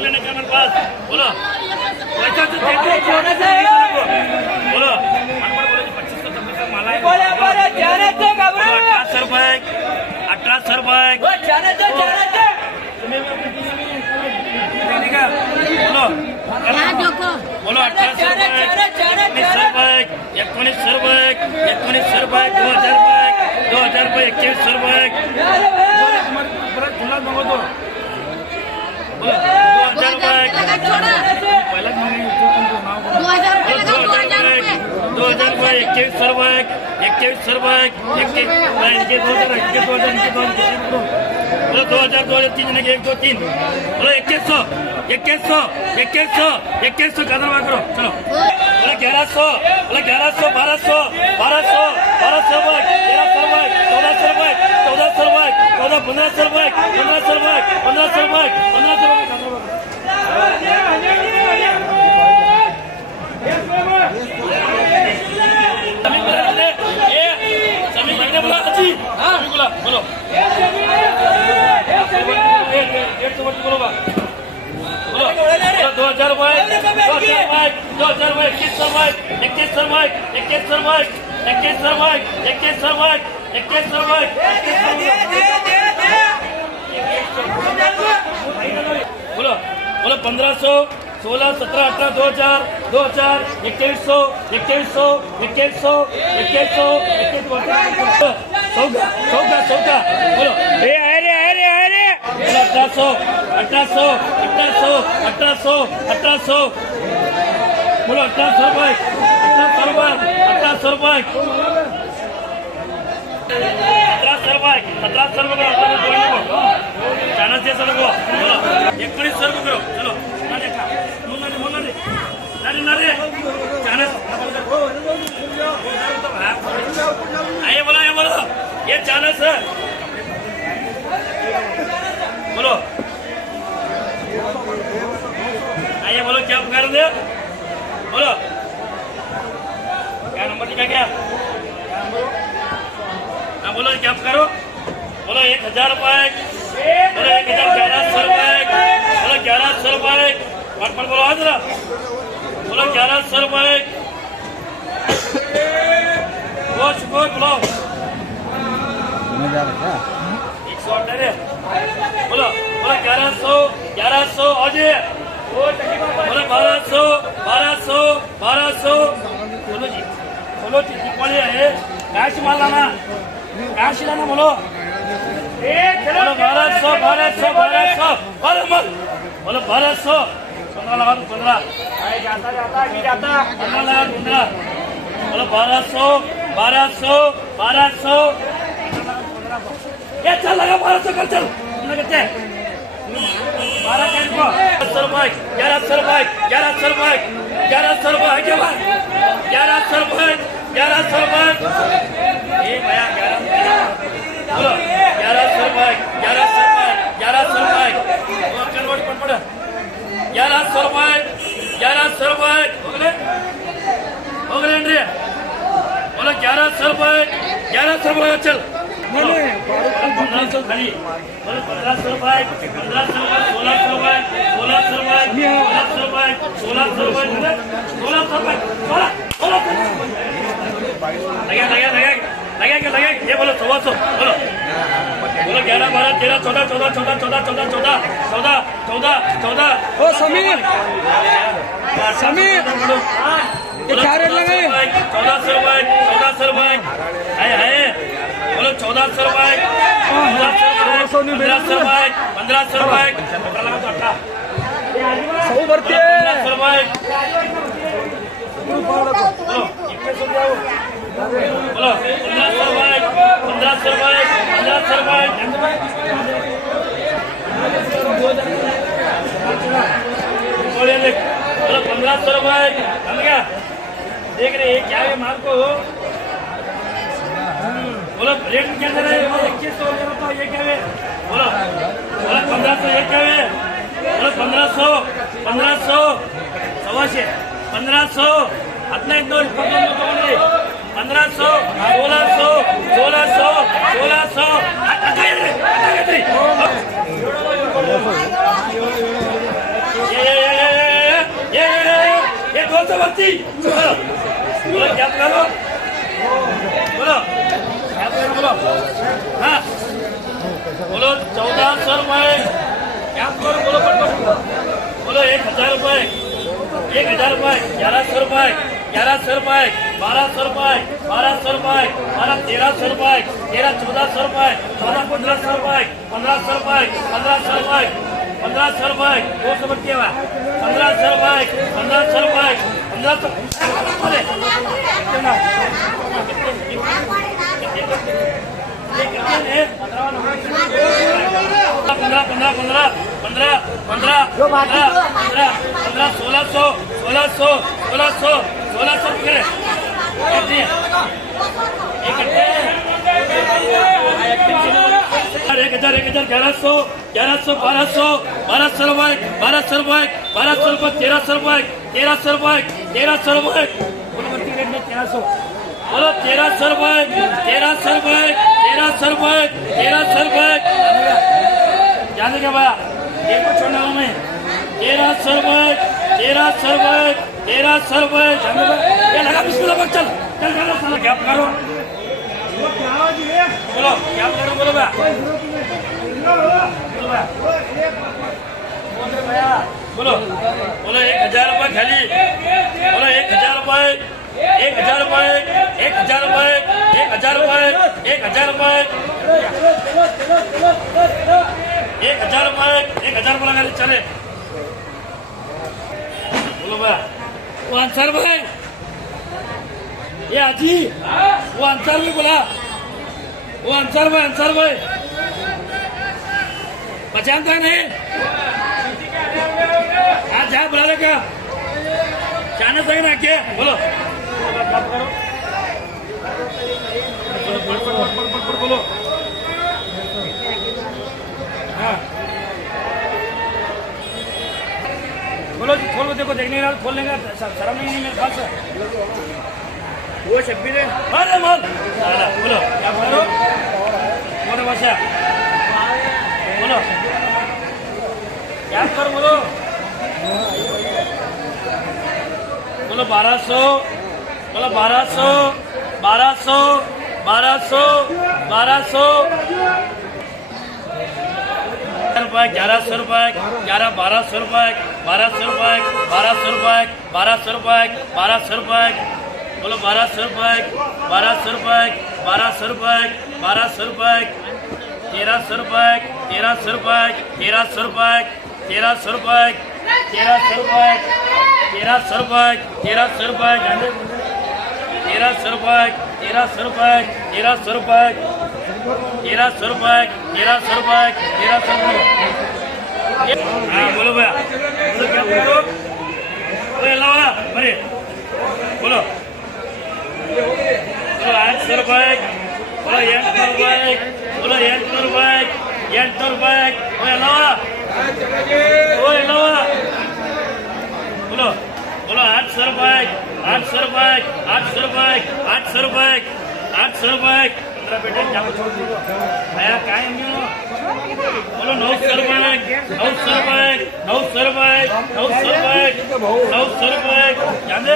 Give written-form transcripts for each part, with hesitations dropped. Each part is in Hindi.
लेने का मेरे पास बोलो पैसा तो बोलो 2526 मला 1800 रुपये 1800 रुपये बोलो बोलो 1800 रुपये 1900 रुपये 1900 रुपये 2000 रुपये 2100 रुपये बोलो 2000 रुपये पहिलाच मागे 2000 रुपये 2100 रुपये 2100 रुपये 2000 2003 1 2 3 बोलो 2100 का दरवा करो चलो बोलो 1100 बोलो 1100 1200 रुपये 1300 रुपये 1400 रुपये 1500 रुपये 1500 रुपये बोलो 2000 रुपये 2100 बोलो बोलो 1500 16 17 18 2000 2100 सौका बोलो 1800 बोलो 1800 रुपये 1700 रुपये 1700 रुपये चानस जैसा लगो 1900 रुपये करो चलो नारे चानस आइए बोलो ये चानस है बोलो आइए बोलो क्या कर दे बोलो क्या नंबर लिखा क्या हाँ बोलो क्या करो बोलो 1000 रुपये बोलो 1100 रुपये बोलो 1100 रुपये पर बोलो आज बोलो 1100 रुपये बोलो 108 बोलो 1100 अजय बोलो 1200 बोलो जी दीपावली है कैश माल लाना कैश लाना बोलो 1200 बोलो 1200 15 लगा 15 बोलो 1200 ये चल लगा 1200 कर चल कितने 1100 रुपये 1100 रुपये 1100 रुपये 1100 रुपये 1100 रुपये 1100 रुपये ये भैया 1100 बोलो 1100 रुपये 1100 रुपये वो कन्वर्ट पर पड़ा 1100 रुपये 1100 रुपये हो गए अंड्रे बोलो 1100 रुपये 1100 रुपये चल 1500 खड़ी 1500 रुपये 1600 रुपये 1600 रुपये लगे ये बोलो 1400 बोलो 11 12 13 14 ओ समीर ये क्या रेट लगाए 1400 रुपये है बोलो 1400 रुपये 1500 रुपये 100 भरती है 1500 रुपये बोलो 1500 रुपये 1500 रुपये देख रहे क्या है माल को बोलो रेट क्या दे रहे हो 2100 ये क्या है बोलो 1500 ये क्या है बोलो 1500 1500 ಹದಿನೈದು 1500 1600 से भर्ती बोलो बोलो क्या करो बोलो क्या करो बोलो हाँ बोलो 1400 रुपए क्या करो बोलो बोलो 1000 रुपए 1000 रुपए 1100 रुपए 1100 रुपए 1200 रुपए 1200 रुपए 1300 रुपए 1400 रुपए 1500 रुपए 1500 रुपए 1500 रुपए 1500 रुपए 200 बच्चे हुआ 1500 रुपए 1500 रुपए बोलो 1300 रुपए 1300 रुपए 1300 रुपए 1300 रुपए जाने क्या भैया एक को छोड़ना हूँ मैं 1300 रुपए 1300 रुपए 1300 रुपए ये लगा बिस्कुट पर चल चल चल साला क्या करो बोलो क्या करो बोलो भैया बोलो बोलो 1000 रुपए खाली बोलो 1000 रुपए 1000 रुपए 1000 रुपए 1000 रुपए 1000 रुपए 1000 रुपए 1000 रुपए लगा चले बोलो भैया वो आंसर भाई ये आजी वो आंसर भी बोला वो आंसर भाई पहचानता नहीं आज जहाँ बुला लेगा जाना सही ना क्या बोलो बोलो हाँ बोलो जी खोल देखो देखने का खोल लेगा शर्म नहीं मेरे ख्याल से वो शब्बीर है अरे मन बोलो क्या बोलो बोलो भाषा बोलो क्या कर बोलो बोलो 1200 बोलो 1200 1200 1200 1200 रुपए 1100 रुपए 1200 रुपए 1200 रुपए 1200 रुपए 1200 रुपए 1200 रुपए बोलो 1200 रुपए 1200 रुपए 1200 रुपए 1200 रुपए 1300 रुपए 1300 रुपए 1300 रुपए 1300 रुपए 1300 रुपए 1300 रुपए 1300 रुपए 1300 रुपए 1300 रुपए 1300 रुपए 1300 रुपए 1300 रुपए 1300 हाँ बोलो भैया बोलो क्या बोलो अलावा अरे बोलो बोलो 800 रुपए बोलो 800 रुपए बोलो 800 रुपए 800 रुपए अलावा बोलो बोलो 800 रुपए 800 रुपए 800 रुपए 800 रुपए 800 रुपए बेटे भैया काय बोलो 900 रुपए 900 रुपए 900 रुपए 900 रुपए 900 रुपए जाने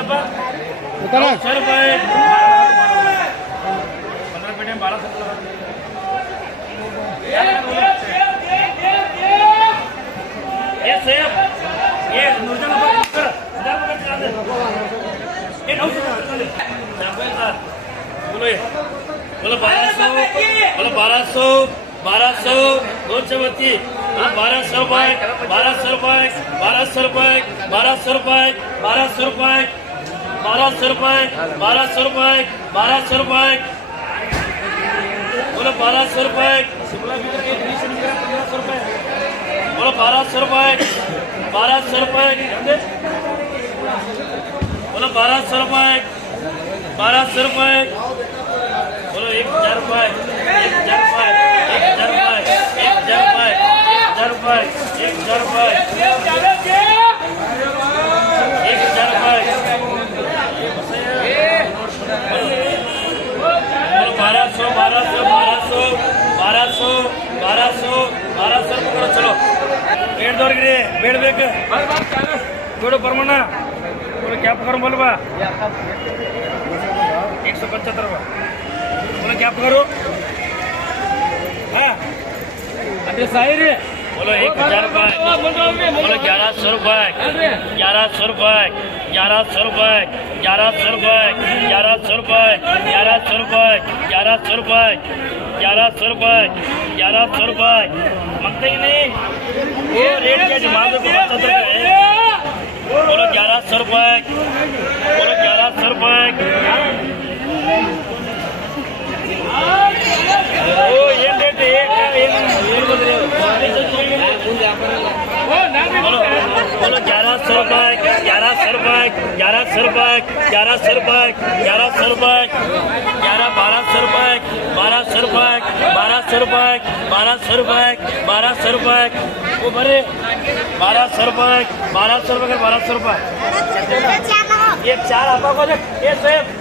अब 900 रुपए 15 बेटे 1200 ये सेब ये नूरजहां पर 1000 रुपए चला दे ये 900 रुपए बोलो ये बोलो 1200 बोलो 1200 1200 232 1200 रुपए 1200 रुपए 1200 रुपए 1200 रुपए 1200 रुपए 1200 रुपए 1200 रुपए 1200 रुपए बोलो 1200 रुपए बोलो 1200 रुपए 1200 रुपए बोलो 1200 रुपए 1200 रुपए बोलो 1000 रुपए 1000 रुपए 1000 रुपए 1000 रुपए 1000 रुपए 1000 रुपए 1000 रुपए 1200 1200 पकड़ो चलो बेड दौड़ गिरे बेड बेक बोलो परमाना बोलो क्या करूँ बोलो बा 175 बोलो क्या करो हाँ अरे साहिर बोलो 1000 रुपये बोलो 1100 रुपये 1100 रुपये 1100 रुपये 1100 रुपये 1100 रुपये 1100 रुपये 1100 रुपये 1100 रुपये 1100 रुपये मंगते ही नहीं वो रेट क्या डिमांड को बताते हैं बोलो 1100 रुपये बोलो 1100 रुपये ओ ये रेट बोलो 1100 रुपये 1100 रुपये 1100 रुपये 1100 रुपये 1100 रुपये 1200 रुपये 1200 रुपये 1200 रुपये 1200 रुपये 1200 रुपये वो भरे 1200 रुपये 1200 रुपये 1200 रुपये ये 4 आपा को ये सेब